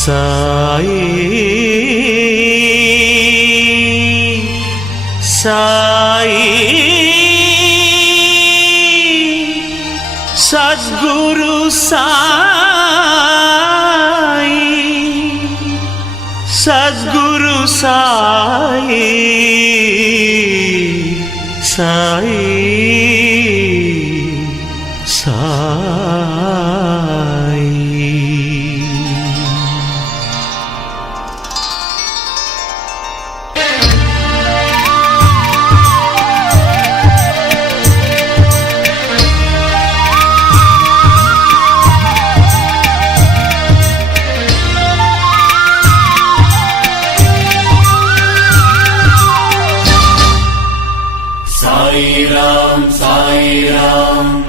ಸಾಯಿ ಸಾಯಿ ಸದ್ಗುರು ಸಾಯಿ ಸದ್ಗುರು ಸಾಯಿ ಸಾಯಿ ಸಾಯಿ. साईराम साईराम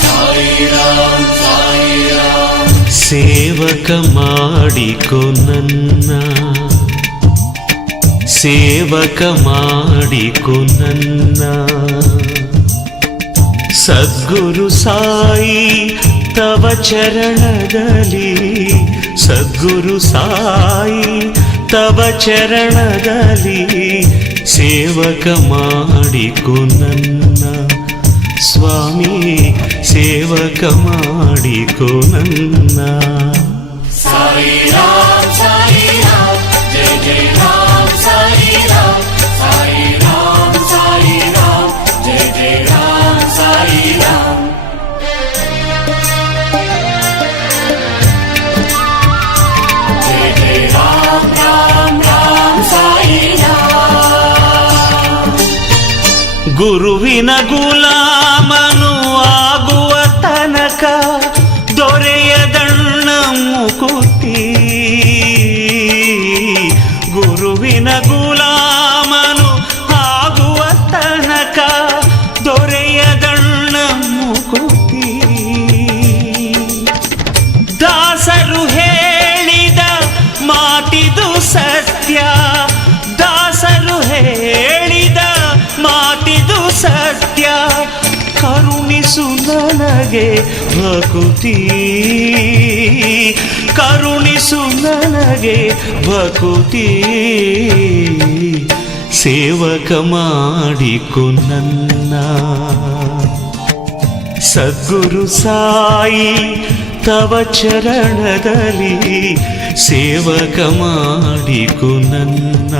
साईराम साईराम ಸೇವಕ ಮಾಡಿಕೊ ನನ್ನ ಸೇವಕ ಮಾಡಿಕೊ ನನ್ನ ಸದ್ಗುರು ಸಾಯಿ ತವ ಚರಣದಲ್ಲಿ ಸದ್ಗುರು ಸಾಯಿ ತವ ಚರಣದಲ್ಲಿ ಸೇವಕ ಮಾಡಿಕೊ ನನ್ನ ಸ್ವಾಮಿ ಸೇವಕ ಮಾಡಿಕೊ ನನ್ನ. साईराम साईराम जय जय राम साईराम साईराम साईराम जय जय राम साईराम जय जय राम राम राम साईराम. ಗುರುವಿನ ಗುಲಾಮನು ಆಗುವ ತನಕ ದೊರೆಯದಣ್ಣ ಮುಕುತಿ ಗುರುವಿನ ಗುಲಾಮನು ಆಗುವ ತನಕ ದೊರೆಯದಣ್ಣ ಮುಕುತಿ ದಾಸರು ಹೇಳಿದ ಮಾತಿದು ಸತ್ಯ ದಾಸರು ಹೇಳಿದ ಮಾತಿದು ಸತ್ಯ ಕರುಣಿಸು ನನಗೆ ಭಕುತಿ ಕರುಣಿಸು ನನಗೆ ಭಕುತಿ ಸೇವಕ ಮಾಡಿಕೊ ನನ್ನ ಸದ್ಗುರು ಸಾಯಿ ತವ ಚರಣದಲ್ಲಿ ಸೇವಕ ಮಾಡಿಕೊ ನನ್ನ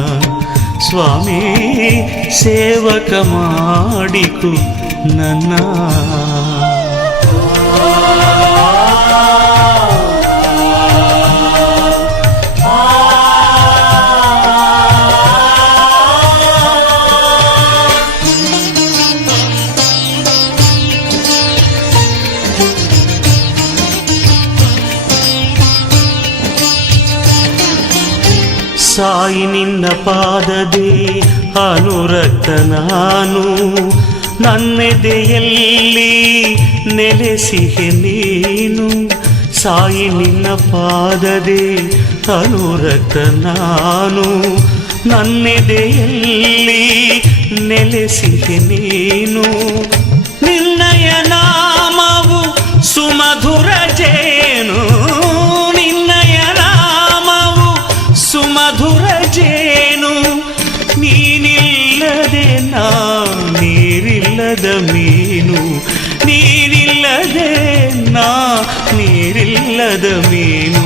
ಸ್ವಾಮಿ ಸೇವಕ ಮಾಡಿಕೊ ನನ್ನ. ಸಾಯಿ ನಿನ್ನ ಪಾದದೇ ಅನುರಕ್ತ ನಾನು ನನ್ನೆದೆಯಲ್ಲಿ ನೆಲೆಸಿಹೆ ನೀನು ಸಾಯಿ ನಿನ್ನ ಪಾದದೇ ಅನುರಕ್ತ ನಾನು ನನ್ನೆದೆಯಲ್ಲಿ ನೆಲೆಸಿಹೆ ನೀನು ನಿನ್ನಯ ನಾಮವು ಸುಮಧುರ ಜೇನು ನಿನ್ನಯ ನಾಮವು ಸುಮಧುರ ಜೇನು ನೀನಿಲ್ಲದೆ ನಾ ನೀರಿಲ್ಲದ ಮೀನು ನೀನಿಲ್ಲದೆ ನಾ ನೀರಿಲ್ಲದ ಮೀನು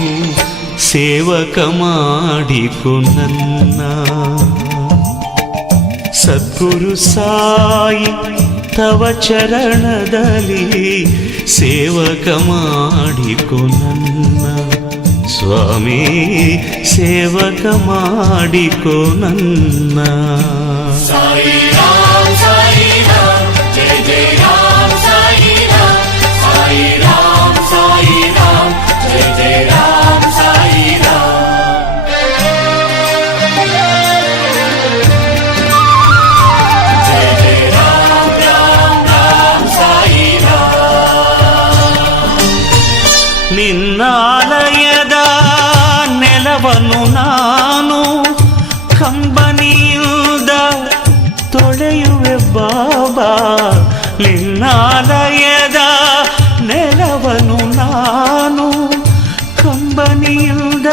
ಸೇವಕ ಮಾಡಿಕೊ ನನ್ನ ಸದ್ಗುರು ಸಾಯಿ ತವ ಚರಣದಲ್ಲಿ ಸೇವಕ ಮಾಡಿಕೊ ನನ್ನ ಸ್ವಾಮಿ ಸೇವಕ ಮಾಡಿಕೊ ನನ್ನ. साईराम साईराम जय जय राम साईराम साईराम साईराम जय जय राम साईराम जय जय राम राम राम साईराम. ನಿನ್ನಾಲಯದ ನೆಲವನ್ನು ನಾನು ಕಂಬನಿಯಿಂದ ತೊಳೆಯುವೆ ಬಾಬಾ ನಿನ್ನಾಲಯದ ನೆಲವನು ನಾನು. ಕಂಬನಿಯಿಂದ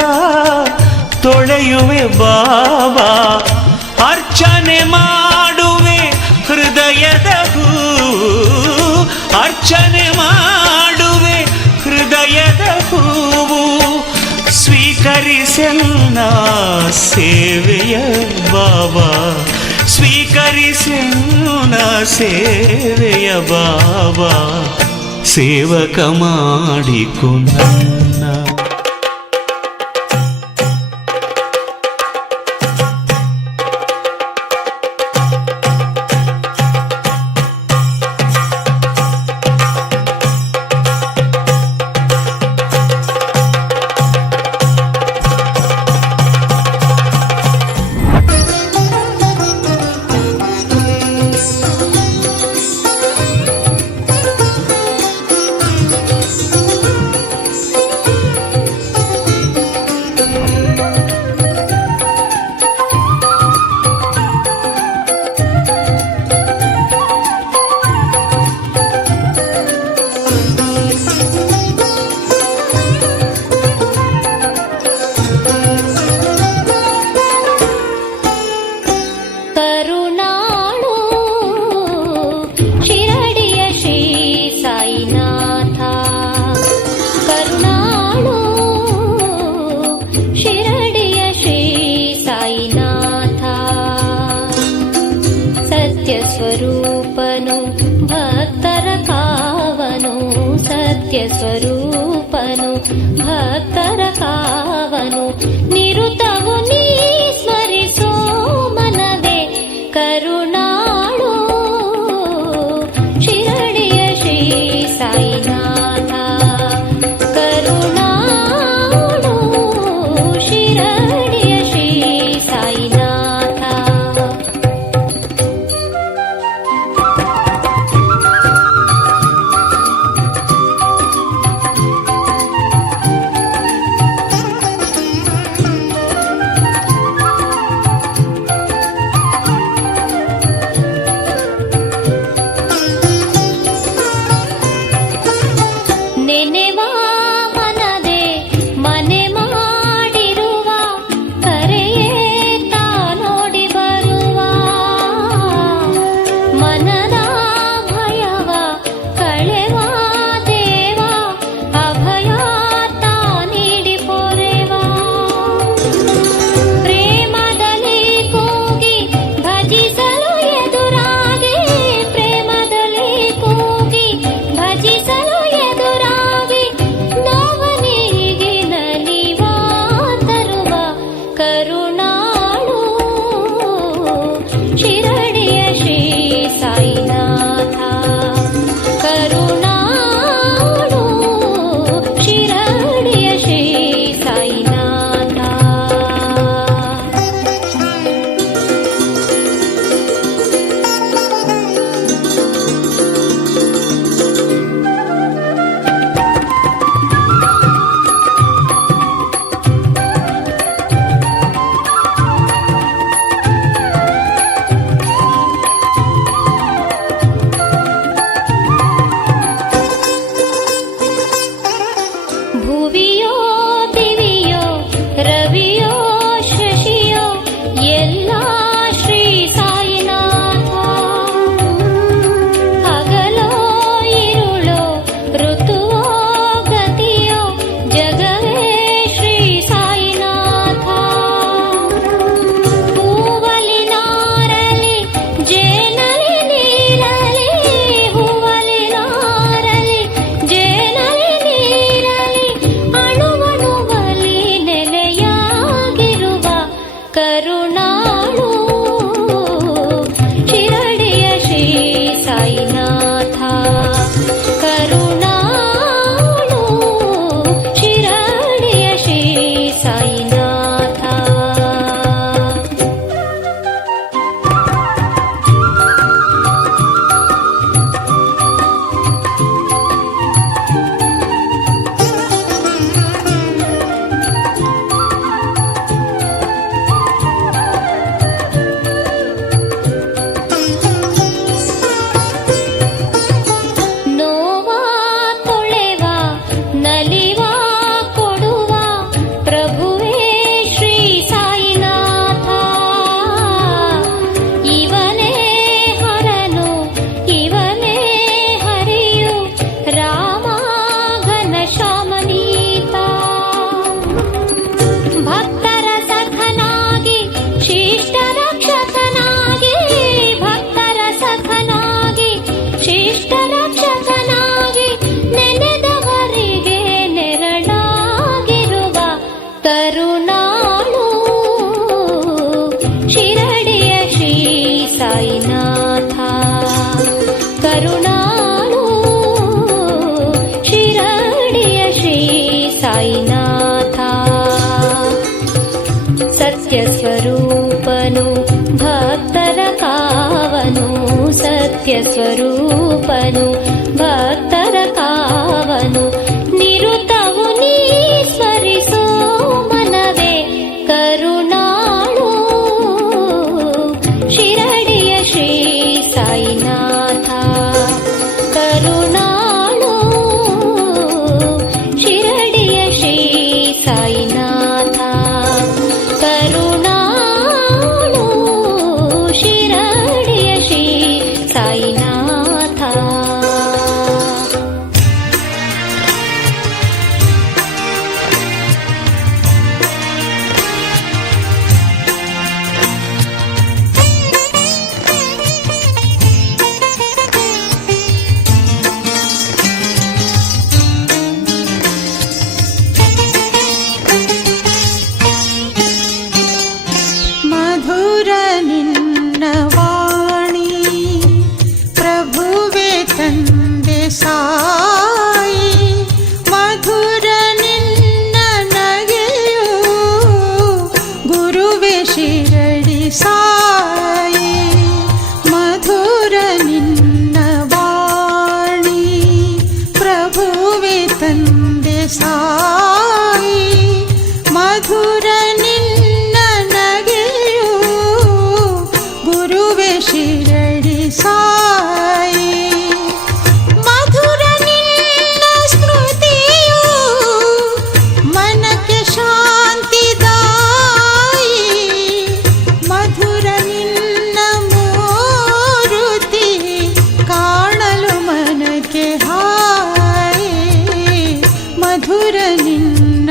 ತೊಳೆಯುವೆ ಬಾಬಾ, ಅರ್ಚನೆ ಮಾಡುವೆ ಹೃದಯದ ಹೂವು, ಅರ್ಚನೆ ಮಾಡುವೆ ಹೃದಯದ ಹೂವು. ಸ್ವೀಕರಿಸೆನ್ನ ಸೇವೆಯ ಬಾಬಾ, ಸ್ವೀಕರಿಸೆನ್ನ ಸೇವೆಯ ಬಾಬಾ, ಸೇವಕ ಮಾಡಿಕೊ ನನ್ನ. ಸ್ವರೂಪನು ಭಕ್ತರ ಕಾವನು, ಸತ್ಯ ಸ್ವರೂಪನು ಭಕ್ತರ ಕಾವನು. ನಿರುತವು ನೀ ಸ್ಮರಿಸೋ ಮನವೇ ಕರುಣಾಳು ಶಿರಡಿಯ ಶ್ರೀ ಸಾಯಿನಾಥ. ಕರುಣಾಳು ಶಿರಡಿಯ ಶ್ರೀ ಸಾಯಿನಾಥ. ಭಕ್ತರ ಸಖನಾಗಿ ಶಿಷ್ಟ ರಕ್ಷಕನಾಗಿ ಭಕ್ತರ ಸಖನಾಗಿ ಶಿಷ್ಟ ರಕ್ಷಕನಾಗಿ ನೆನೆದವರಿಗೆ ನೆರಳಾಗಿರುವ ಕರುಣಾಳು ಶಿರಡಿಯ ಶ್ರೀ ಸಾಯಿನಾಥ ಕರುಣಾಳು ಶಿರಡಿಯ ಶ್ರೀ ಸಾಯಿನಾಥ ಸತ್ಯ ಸ್ವರೂಪನು ಭಕ್ತರ ಕಾವನು ಸತ್ಯ ಸ್ವರೂಪನು ಭಕ್ತರ ಕಾವನು ನಿರುತವು ನೀ ಸ್ಮರಿಸೋ ಮನವೇ ಕರುಣಾಳು ಶಿರಡಿಯ ಶ್ರೀ ಸಾಯಿನಾಥ ಕರುಣಾಳು ಶಿರಡಿಯ ಶ್ರೀ ಸಾಯಿನಾಥ ಕರುಣಾಳು ಶಿರಡಿಯ ಶ್ರೀ ಸಾಯಿನಾಥ ಮಧುರ ನಿನ್ನ ವಾಣಿ ಪ್ರಭುವೆ ತಂದೆ ಸಾಯಿ ಮಧುರ ನಿನ್ನ ನಗೆಯು ಗುರುವೆ ಶಿರಡಿ ಸಾಯಿ ಮಧುರ ನಿನ್ನ ವಾಣಿ ಪ್ರಭುವೆ ತಂದೆ ಸಾಯಿ ಮಧುರ ನಿನ್ನ ನಗೆಯು ಗುರುವೆ ಶಿರಡಿ ಸಾಯಿ ಮಧುರ ನಿನ್ನ ಸ್ಮೃತಿಯು ಮನಕ್ಕೆ ಶಾಂತಿದಾಯಿ ಮಧುರ ನಿನ್ನ ಮೂರುತಿ ಕಾಣಲು ಮನಕ್ಕೆ ಹಾಯಿ ಮಧುರ ನಿನ್ನ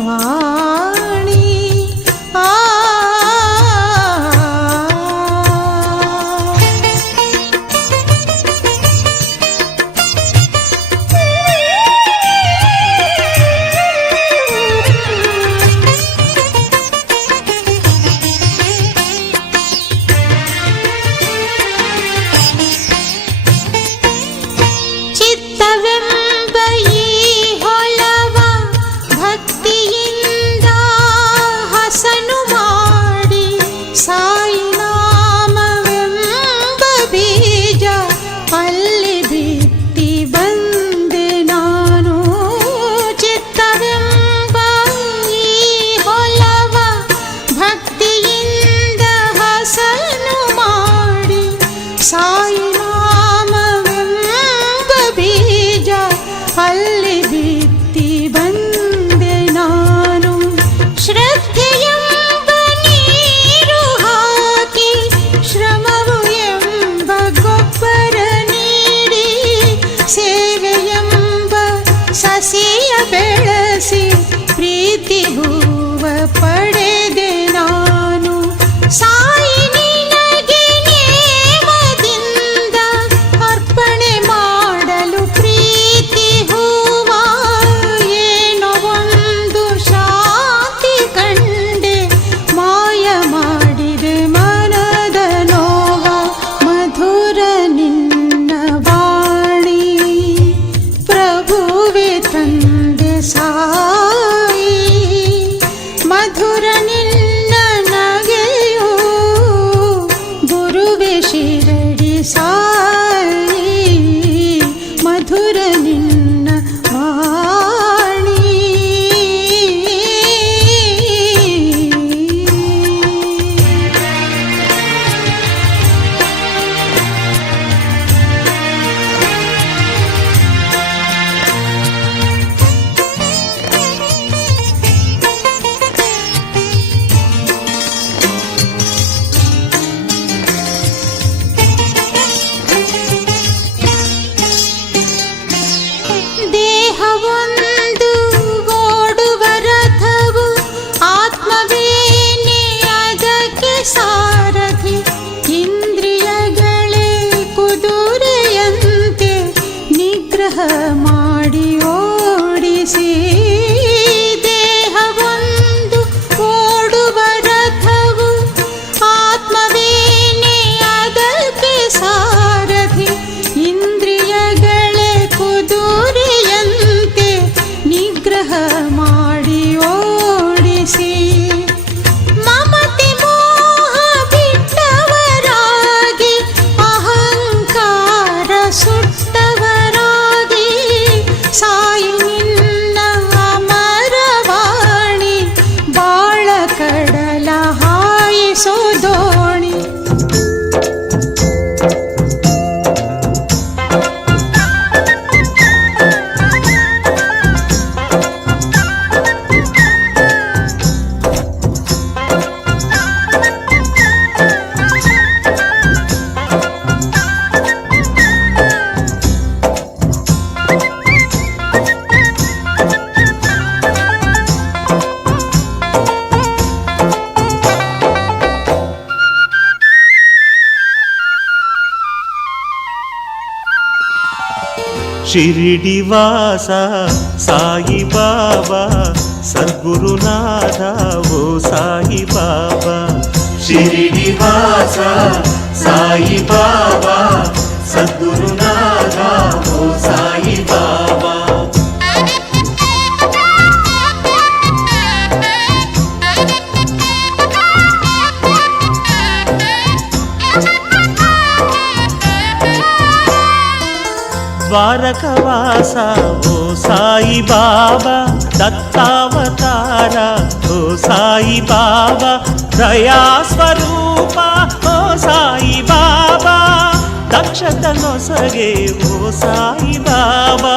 ವಾಣಿ ಆ ಚಿತ್ತವೆಂಬ ಈ ಹೊಲವ ಭಕ್ತಿಯಿಂದ ಹಸನು ಮಾಡಿ ಸಾಯಿ ನಾಮವೆಂಬ ಬೀಜ ಅಲ್ಲಿ ಬಿತ್ತಿ ಬಂದೆ ನಾನು ಚಿತ್ತವೆಂಬ ಈ ಹೊಲವ ಭಕ್ತಿಯಿಂದ ಹಸನು ಮಾಡಿ ಸಾಯಿ ನಾಮವೆಂಬ ಬೀಜ ಅಲ್ಲಿ ಬಿತ್ತಿ ಬಂದೆ ನಾನು ಶ್ರದ್ಧೆಯೆಂಬ ನೀರು ಹಾಕಿ ಶ್ರಮವು ಎಂಬ ಗೊಬ್ಬರ ನೀಡಿ ಸೇವೆಯೆಂಬ ಸಸಿಯ ಬೆಳೆಸಿ ಪ್ರೀತಿ ಹೂವ ಪಡೆದೆ ನಾನು ಸಾಯಿ ನಿನಗೆ ನೇಮದಿಂದ ಅರ್ಪಣೆ ಮಾಡಲು ಪ್ರೀತಿ ಹೂವ ಏನೋ ಒಂದು ಶಾಂತಿ ಕಂಡೆ ಮಾಯ ಮಾಡಿದೆ ಮನದ ನೋವ ಮಧುರ ನಿನ್ನ ವಾಣಿ ಪ್ರಭುವೆ ತಂದೆ ಸಾಯಿ ಮಧುರ ನಿನ್ನ ನಗೆಯು ಗುರುವೆ ಶಿರಡಿ ಸಾಯಿ ಮಧುರ ನಿನ್ನ ವಾಣಿ ಶಿರಿಡಿವಾಸ ಸಾಯಿ ಬಾಬಾ ಸದ್ಗುರುನಾಥ ಓ ಸಾಯಿ ಬಾಬಾ ಶಿರಿಡಿವಾಸ ಸಾಯಿ ಬಾಬಾ ಸದ್ಗುರುನಾಥ ಓ ಸಾಯಿ ಬಾಬಾ ద్వారకవాಸ ఓ సాయి బాబా దత్తావతార ఓ సాయి బాబా దయా స్వరూప ఓ సాయి బాబా దక్షత నొసగే ఓ సాయి బాబా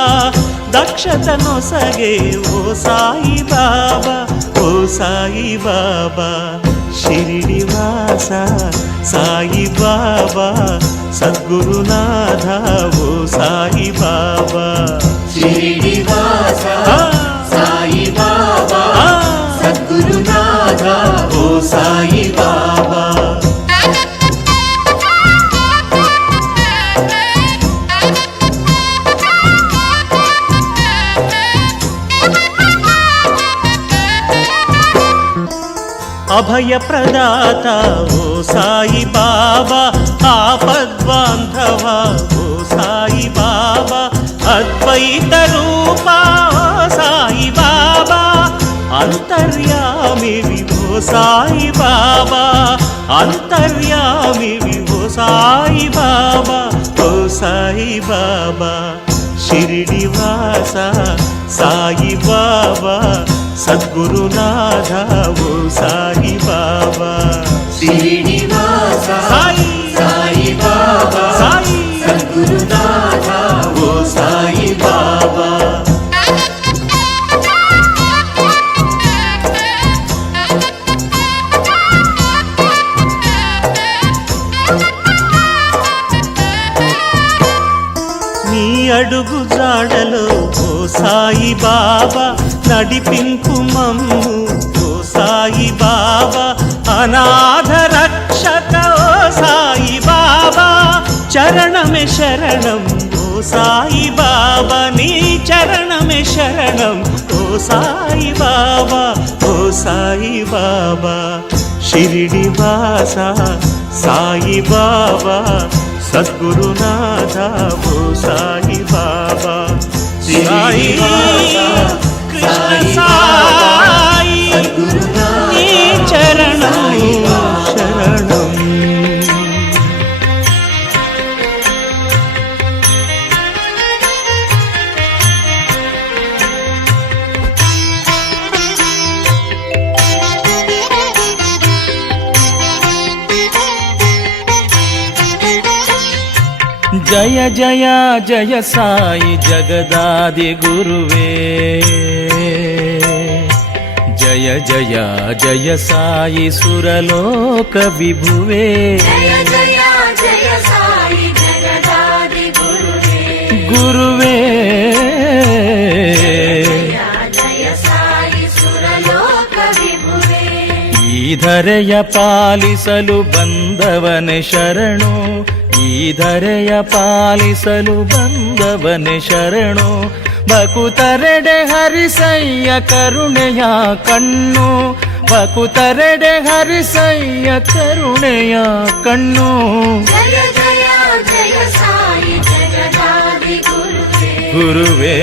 దక్షత నొసగే ఓ సాయి బాబా ఓ సాయి బాబా ಶಿರಿಡಿವಾಸ ಸಾಯಿ ಬಾಬಾ ಸದ್ಗುರುನಾಥ ಓ ಸಾಯಿ ಬಾಬಾ ಶಿರಿಡಿವಾಸ ಸಾಯಿ ಬಾಬಾ ಸದ್ಗುರುನಾಥ ಓ ಸಾಯಿ ಬಾಬಾ ಅಭಯ ಪ್ರದಾತ ಓ ಸಾಯಿ ಬಾಬಾ ಆಪದ್ಬಾಂಧವ ಓ ಸಾಯಿ ಬಾಬಾ ಅದ್ವೈತ ರೂಪ ಓ ಸಾಯಿ ಬಾಬಾ ಅಂತರ್ಯಾಮಿ ವಿಭೋ ಸಾಯಿ ಬಾಬಾ ಅಂತರ್ಯಾಮಿ ವಿಭೋ ಸಾಯಿ ಬಾಬಾ ಓ ಸಾಯಿ ಬಾಬಾ ಶಿರಿಡಿವಾಸ ಸಾಯಿ ಬಾಬಾ ಸದ್ಗುರುನಾಥ ಓ ಸಾಯಿ ಬಾಬಾ ಶಿರಿಡಿವಾಸ ಸಾಯಿ ಸಾಯಿ ಬಾಬಾ ಸಾಯಿ ಸದ್ಗುರುನಾಥ ಓ ಸಾಯಿ ಬಾಬಾ నీ అడుగు జాడలో ఓ సాయి బాబా నడిపింపు మమ్ము ఓ సాయి బాబా అనాథ రక్షక ఓ సాయి బాబా చరణమే శరణం ఓ సాయి బాబా నీ చరణమే శరణం ఓ సాయి బాబా ఓ సాయి బాబా షిరిడివాస సాయి బాబా సద్గురునాథ ఓ సాయి బాబా సాయి కృష్ణ సాయి నీ చరణం శరణం జయ జయ జయ సాయి జగదాది గురువే జయ జయ జయ సాయి సురలోక విభువే జయ జయ జయ సాయి జగదాది గురువే గురువే జయ జయ సాయి ಸುರಲೋಕ ವಿಭುವೇ ಈ ಧರೆಯ ಪಾಲಿಸಲು ಬಂದವನೆ ಶರಣು ಈ ಧರೆಯ ಪಾಲಿಸಲು ಬಂದವನೆ ಶರಣು ಬಕುತರೆಡೆ ಹರಿಸಯ್ಯ ಕರುಣೆಯ ಕಣ್ಣು ಬಕುತರೆಡೆ ಹರಿಸಯ್ಯ ಕರುಣೆಯ ಕಣ್ಣು ಜಯ ಜಯ ಜಯ ಸಾಯಿ ಜಗದಾದಿ ಗುರುವೇ ಗುರುವೇ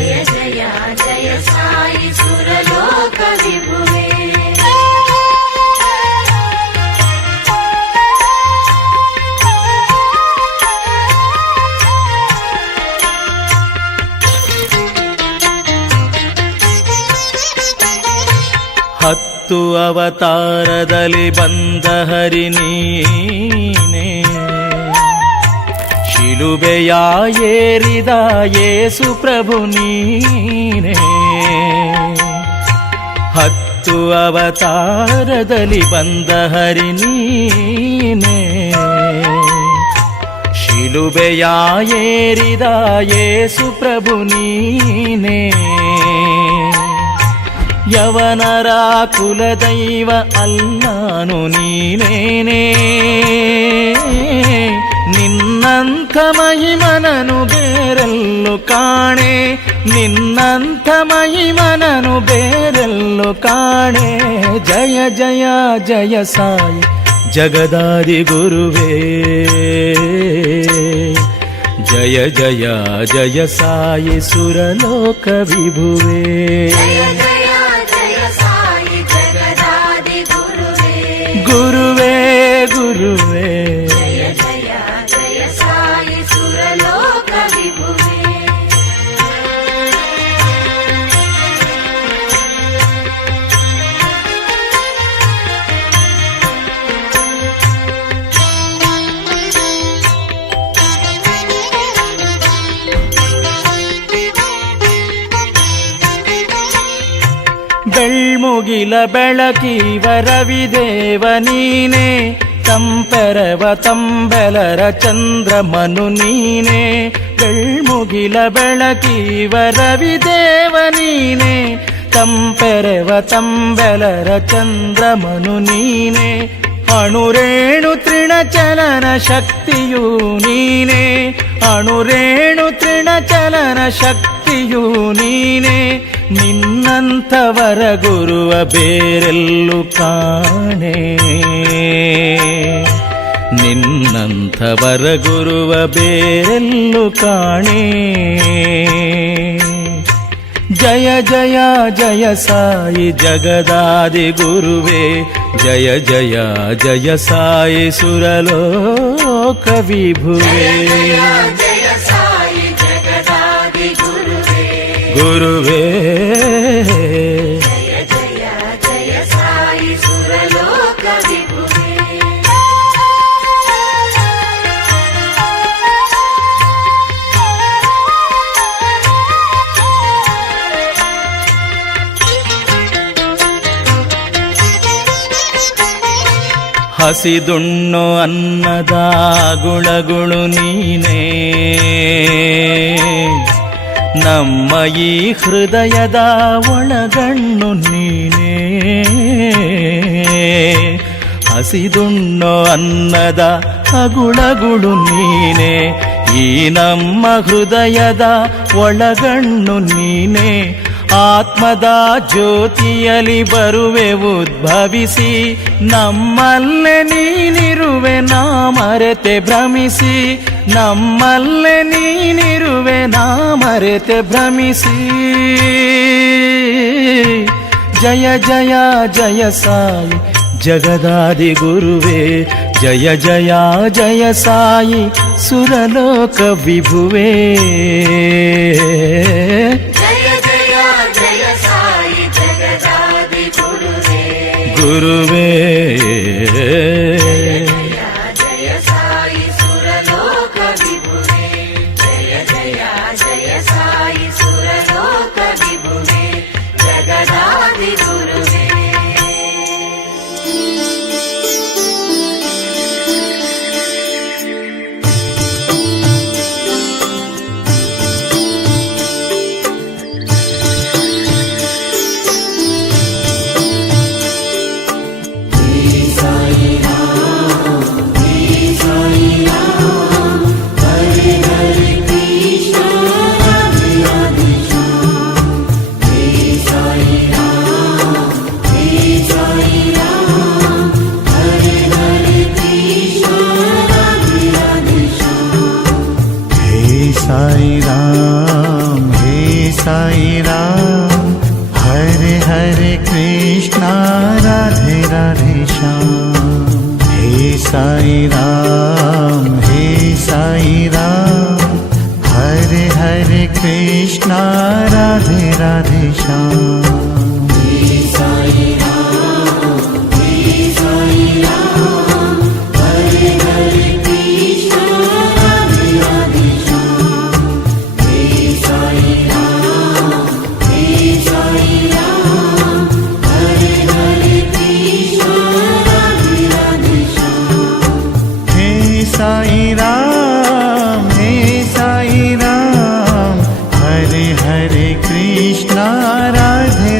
ಜಯ ಜಯ ಜಯ ಸಾಯಿ ಸುರಲೋಕ ವಿಭುವೇ ಹತ್ತು ಅವತಾರದಲ್ಲಿ ಬಂದ ಹರಿ ನೀನೇ ಶಿಲುಬೆಯ ಏರಿದ ಯೇಸು ಪ್ರಭು ನೀನೇ ಹತ್ತು ಅವತಾರದಲ್ಲಿ ಬಂದ ಹರಿ ನೀನೇ ಶಿಲುಬೆಯ ಏರಿದ ಯೇಸು ಪ್ರಭು ನೀನೇ ಯವನರ ಕುಲದೈವ ಅಲ್ಲಾನು ನೀನೇನೇ ನಿನ್ನಂತ ಮಹಿಮನನು ಬೇರೆಲ್ಲೂ ಕಾಣೆ, ನಿನ್ನಂಥ ಮಹಿಮನನು ಬೇರೆಲ್ಲೂ ಕಾಣೆ. ಜಯ ಜಯ ಜಯ ಸಾಯಿ ಜಗದಾದಿ ಗುರುವೇ, ಜಯ ಜಯ ಜಯ ಸಾಯಿ ಸುರಲೋಕ ವಿಭುವೇ. ಜಯ ಜಯ ಜಯ ಸಾಯಿ ಜಗದಾದಿ ಗುರುವೇ, ಗುರುವೇ ಗುರುವೇ, ಜಯ ಜಯ ಜಯ ಸಾಯಿ ಸುರಲೋಕ ವಿಭುವೇ. ಬೆಳ್ಮುಗಿಲ ಬೆಳಕಿವ ರವಿದೇವ ನೀನೆ, ತಂಪೆರವ ತಂಬೆಲರ ಚಂದ್ರಮನು ನೀನೆ. ಬೆಳ್ಮುಗಿಲ ಬೆಳಕಿವ ರವಿದೇವ ನೀನೆ, ತಂಪೆರವ ತಂಬೆಲರ ಚಂದ್ರಮನು ನೀನೆ. ಅಣುರೇಣು ತೃಣಚಲನ ಶಕ್ತಿಯೂ ನೀನೆ, ಅಣುರೇಣು ತೃಣಚಲನ ಶಕ್ತಿಯೂ ನೀನೆ. ನಿನ್ನಂಥವರ ಗುರುವ ಬೇರೆಲ್ಲೂ ಕಾಣೆ, ನಿನ್ನಂಥವರ ಗುರುವ ಬೇರೆಲ್ಲೂ ಕಾಣೆ. ಜಯ ಜಯ ಜಯ ಸಾಯಿ ಜಗದಾದಿ ಗುರುವೇ, ಜಯ ಜಯ ಜಯ ಸಾಯಿ ಸುರಲೋಕ ವಿಭುವೇ. ಜಯ ಜಯ ಸಾಯಿ ಜಗದಾದಿ ಗುರುವೇ, ಗುರುವೇ, ಜಯ ಜಯ ಜಯ ಸಾಯಿ ಸುರಲೋಕ ವಿಭುವೇ. ಹಸಿದುಣ್ಣು ಅನ್ನದ ಗುಳಗುಳು ನೀನೇ, ನಮ್ಮ ಈ ಹೃದಯದ ಒಳಗಣ್ಣು ನೀನೇ. ಹಸಿದುಣ್ಣು ಅನ್ನದ ಅಗುಳಗುಳು ನೀನೇ, ಈ ನಮ್ಮ ಹೃದಯದ ಒಳಗಣ್ಣು ನೀನೇ. ಆತ್ಮದ ಜ್ಯೋತಿಯಲಿ ಬರುವೆ ಉದ್ಭವಿಸಿ, ನಮ್ಮಲ್ಲೇ ನೀನಿರುವೆ ನಾ ಮರೆತೆ ಭ್ರಮಿಸಿ, ನಮ್ಮಲ್ಲೇ ನೀನಿರುವೆ ನಾ ಮರೆತೆ ಭ್ರಮಿಸಿ. ಜಯ ಜಯ ಜಯ ಸಾಯಿ ಜಗದಾದಿ ಗುರುವೇ, ಜಯ ಜಯ ಜಯ ಸಾಯಿ ಸುರಲೋಕ ವಿಭುವೇ. ಜಯ ಜಯ ಜಯ ಸಾಯಿ ಜಗದಾದಿ ಗುರುವೇ, ಗುರುವೇ, ಜಯ ಜಯ ಸಾಯಿ ಸುರಲೋಕ ವಿಭುವೇ. ಜಯ ಜಯ ಜಯ ಸಾಯಿ ಸುರಲೋಕ ವಿಭುವೇ, ಜಗದಾದಿ ಗುರುವೇ. साई राम, हरे हरे कृष्णा राधे राधे श्याम. हे साई राम, हरे हरे कृष्णा राधे राधे श्याम. साई राम, हरे हरे कृष्णा राधे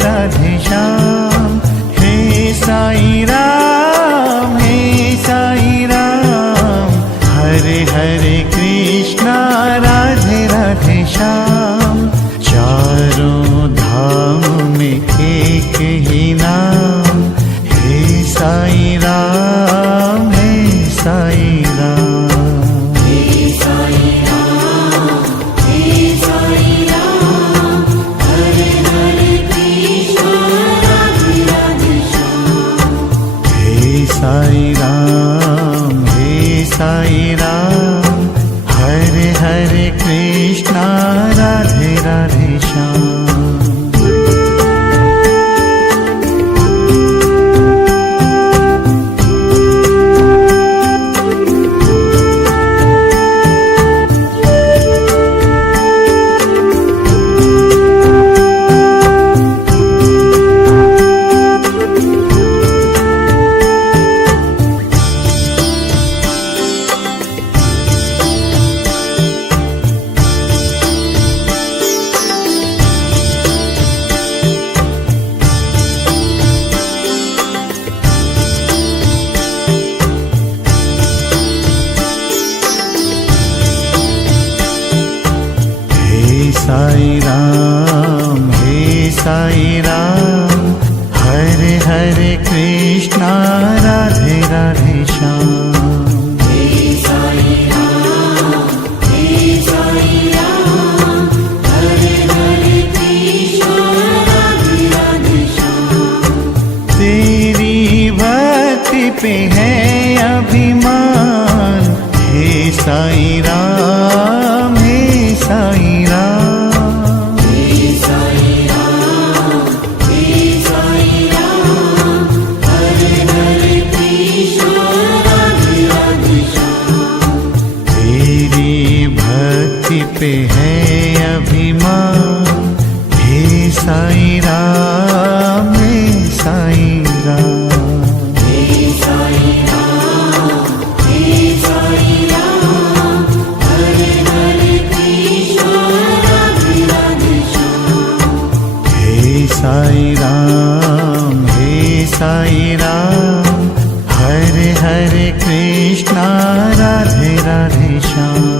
पे है अभिमान। हे साईं राम, हे साईं राम। तेरी भक्ति पे है अभिमान। हे साईं राम, हे साईं राम। हे साईं राम, हे साईं राम। हरे हरे कृष्णा, राधे राधे श्याम।